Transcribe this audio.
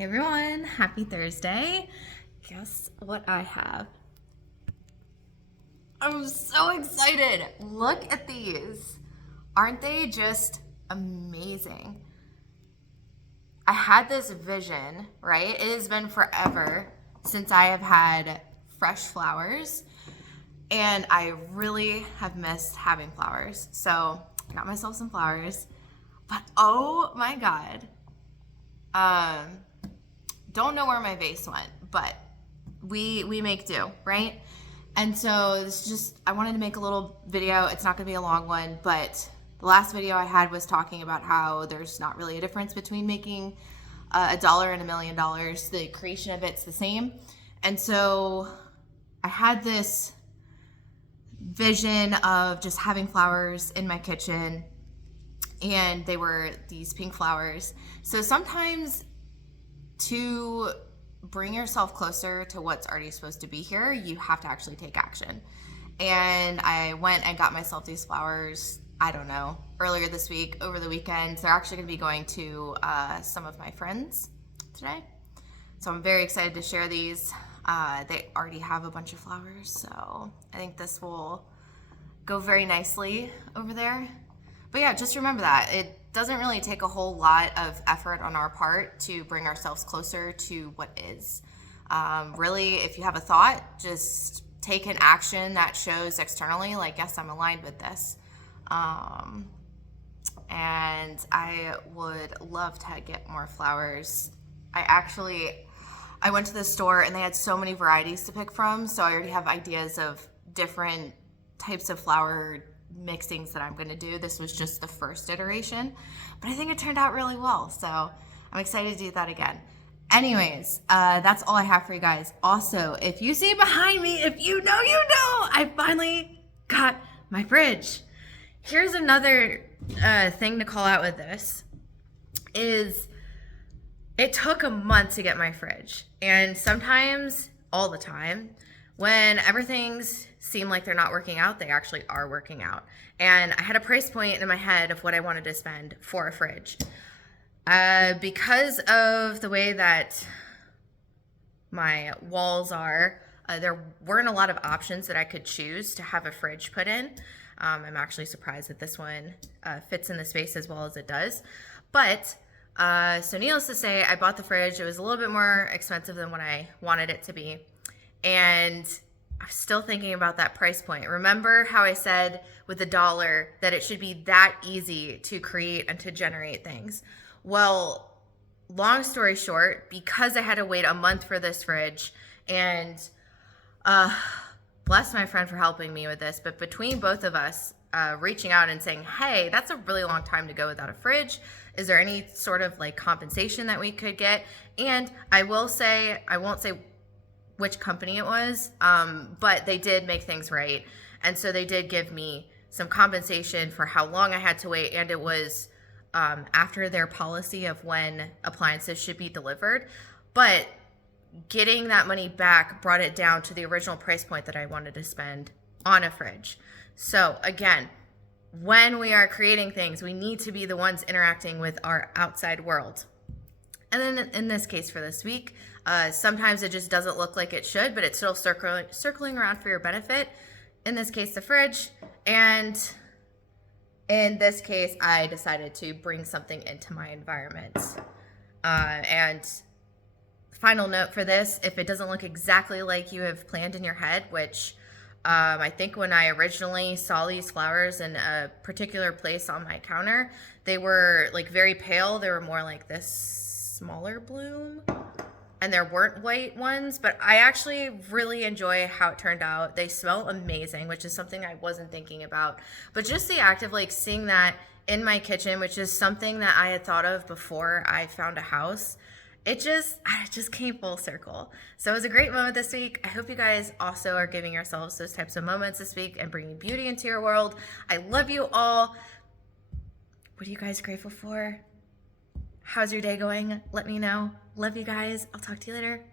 Hey everyone, happy Thursday. Guess what I have? I'm so excited. Look at these. Aren't they just amazing? I had this vision, right? It has been forever since I have had fresh flowers, and I really have missed having flowers. So I got myself some flowers, but oh my God. Don't know where my vase went, but we make do, right? And so this is just, I wanted to make a little video. It's not gonna be a long one, but the last video I had was talking about how there's not really a difference between making $1 and $1 million. The creation of it's the same. And so I had this vision of just having flowers in my kitchen, and they were these pink flowers. So sometimes to bring yourself closer to what's already supposed to be here, you have to actually take action. And I went and got myself these flowers, I don't know, earlier this week, over the weekend. They're actually gonna be going to some of my friends today. So I'm very excited to share these. They already have a bunch of flowers, so I think this will go very nicely over there. But yeah, just remember that it doesn't really take a whole lot of effort on our part to bring ourselves closer to what is. Really, if you have a thought, just take an action that shows externally, like, yes, I'm aligned with this. And I would love to get more flowers. I went to the store and they had so many varieties to pick from, so I already have ideas of different types of flower mixings that I'm going to do. This was just the first iteration, but I think it turned out really well, so I'm excited to do that again. Anyways, that's all I have for you guys. Also, if you see behind me, if you know, I finally got my fridge. Here's another thing to call out with this is it took a month to get my fridge, and sometimes, all the time, when everything's seem like they're not working out, they actually are working out. And I had a price point in my head of what I wanted to spend for a fridge. Because of the way that my walls are, there weren't a lot of options that I could choose to have a fridge put in. I'm actually surprised that this one fits in the space as well as it does. But, so needless to say, I bought the fridge. It was a little bit more expensive than what I wanted it to be. And I'm still thinking about that price point. Remember how I said with $1 that it should be that easy to create and to generate things? Well, long story short, because I had to wait a month for this fridge, and bless my friend for helping me with this, but between both of us reaching out and saying, hey, that's a really long time to go without a fridge. Is there any sort of like compensation that we could get? And I won't say which company it was, but they did make things right. And so they did give me some compensation for how long I had to wait, and it was after their policy of when appliances should be delivered. But getting that money back brought it down to the original price point that I wanted to spend on a fridge. So again, when we are creating things, we need to be the ones interacting with our outside world. And then in this case for this week, sometimes it just doesn't look like it should, but it's still circling around for your benefit. In this case, the fridge. And in this case, I decided to bring something into my environment. And final note for this, if it doesn't look exactly like you have planned in your head, which I think when I originally saw these flowers in a particular place on my counter, they were like very pale. They were more like this smaller bloom, and there weren't white ones, but I actually really enjoy how it turned out. They smell amazing, which is something I wasn't thinking about, but just the act of like seeing that in my kitchen, which is something that I had thought of before I found a house, it just came full circle. So it was a great moment this week. I hope you guys also are giving yourselves those types of moments this week and bringing beauty into your world. I love you all. What are you guys grateful for? How's your day going? Let me know. Love you guys. I'll talk to you later.